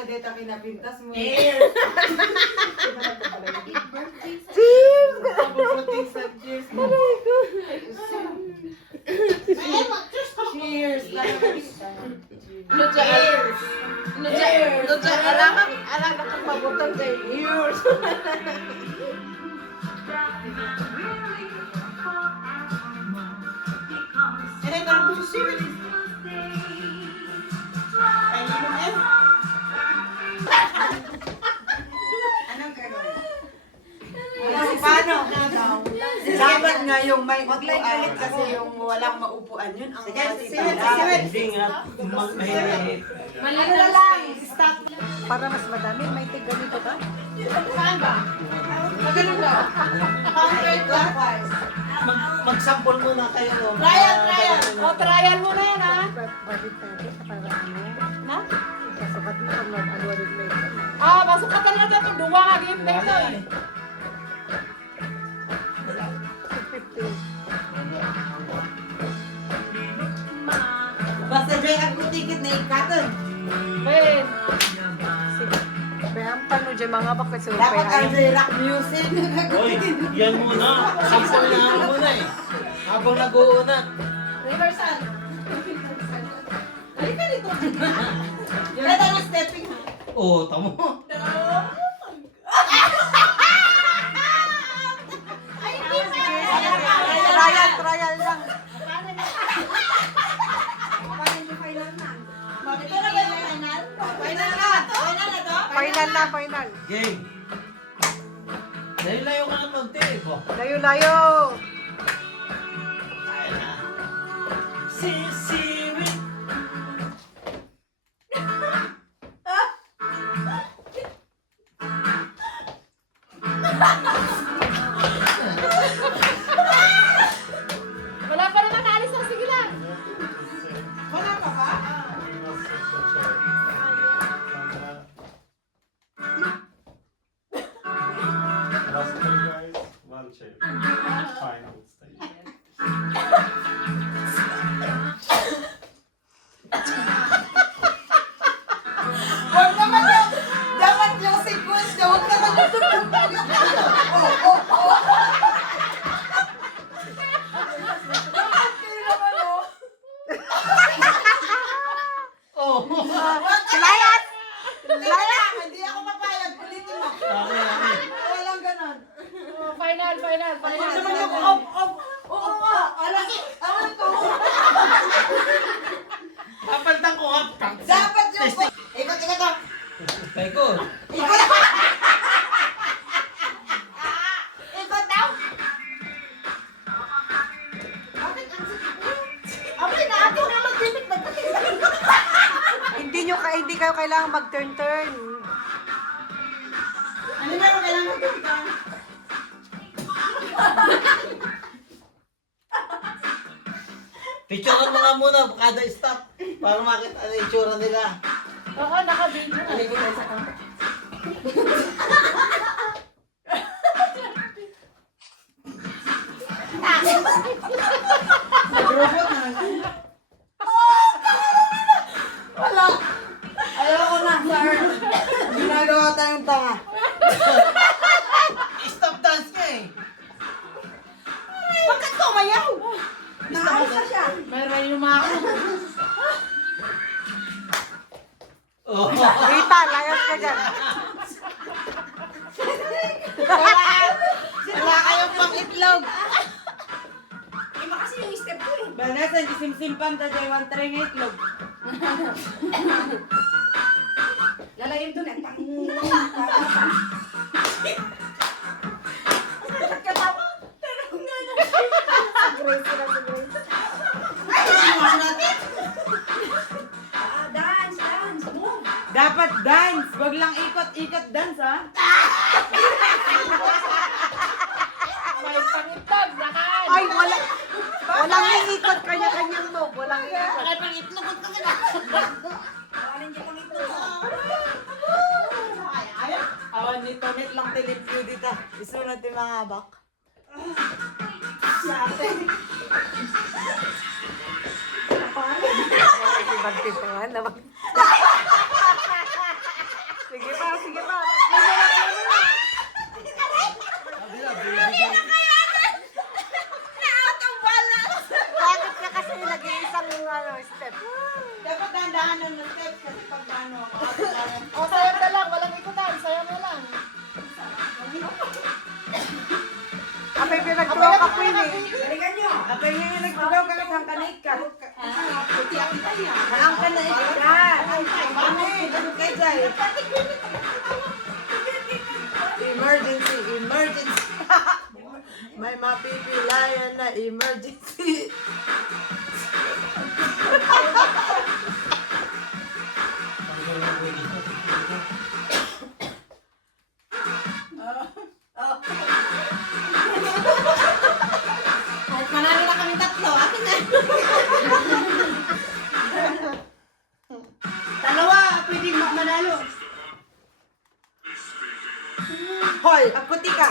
na deta kinapintas mo. Cheers! Cheers! Pabubutisan, cheers mo. Cheers! Cheers! Alam ka pabutan sa years. Ay, parang gusto siya. Ay, mo eh. Anong gagawin? Paano? Dapat nga yung may Mag-line upuan ulit kasi yung walang maupuan yun ang Sige, masipala. siwit. Hindi nga, mahirap. Ano na lang, stop. Para mas madami, may tig ganito ka? Saan ba? Magano ba? Counterclockwise. Mag-sample muna kayo. No? Trial. O, trial mo na yan, ha? Bakit tayo sa para ano? Na? Kasukat mo pag nag-alwarin mo ito. Ah, masukatan na ito. Duwa ka game na ito eh. 50. Basta dyan ang kutikit na ikaton. Ben. Bayang pano dyan mga bakit sa Dapat ang rock music. Hoy, yan muna. Sample na ako muna eh. Habang nag-uunat. Reversal. Halika dito. Ito ang stepping. Oo, tamo. Trial lang. Ito na ba yung final? Final na to? Final na to? Final na, final. Game. Layo-layo ka ng konti eh. Po. Layo-layo. Kaya na. Sisirit. Wala pa naman naalis na. Sige lang. Wala pa ba? Last two guys, one chair. Final stage. Huwag naman yung, dapat yung sequence niya, huwag naman yung tugtog. Bakit kayo naman, oh? Oo. Layat! Lala, hindi ako mapayag, ulitin mo. Okay. Walang ganon. Final. Huwag naman yung off. Oo nga, alam ko. Papalitan ko ha. Dapat yung, ikot to. Teko. Ikot daw. Bakit ang sakit mo? Abay, natin na magpipit na Hindi kayo kailangan mag-turn. Ano meron kailangan magpipit? Picturean mo nga muna kada stop para makita ano yung itsura nila. Oo, naka-video. Aligin tayo sa kamay. Nag-robot na. Wala. Ayoko na, sir. Ginagawa tayong tanga. Stop dance nga eh. Bakit tumayaw? Naalsa siya. Meron yung mga Oo. Rita, layas ka dyan. Wala kayong pang itlog. Iba kasi yung step ko eh. Balnasa, hindi simsimpan ta jay one tray ng itlog. Lalayin doon eh. Dance, move. Dapat dance. Wag lang ikot-ikot dance, ha? May pangitag, lakan. Ay, walang iikot kanya-kanyang move. Walang iikot. Ay, pang itlog ko talaga. Alin dyan pang itlog. Awan nito, net lang tilipyo dito. Isunod yung mga habak. Ibang tipangan naman. kailangan ng tape kasi pag ano, makakailangan. O, sayaw na lang. Walang ikutan. Sayaw na lang. Apay pinagtuwa ka po Apay, ini. Balikan nyo. Apay nga yung nagtuwa ka ng kanay ka. Ang kanay ka. Ano kayo dyan? Emergency, emergency. May mapipilayan na emergency. Kahit manalo na kami tatlo, akin na. Dalawa, pwedeng manalo. Hoy, aputi ka.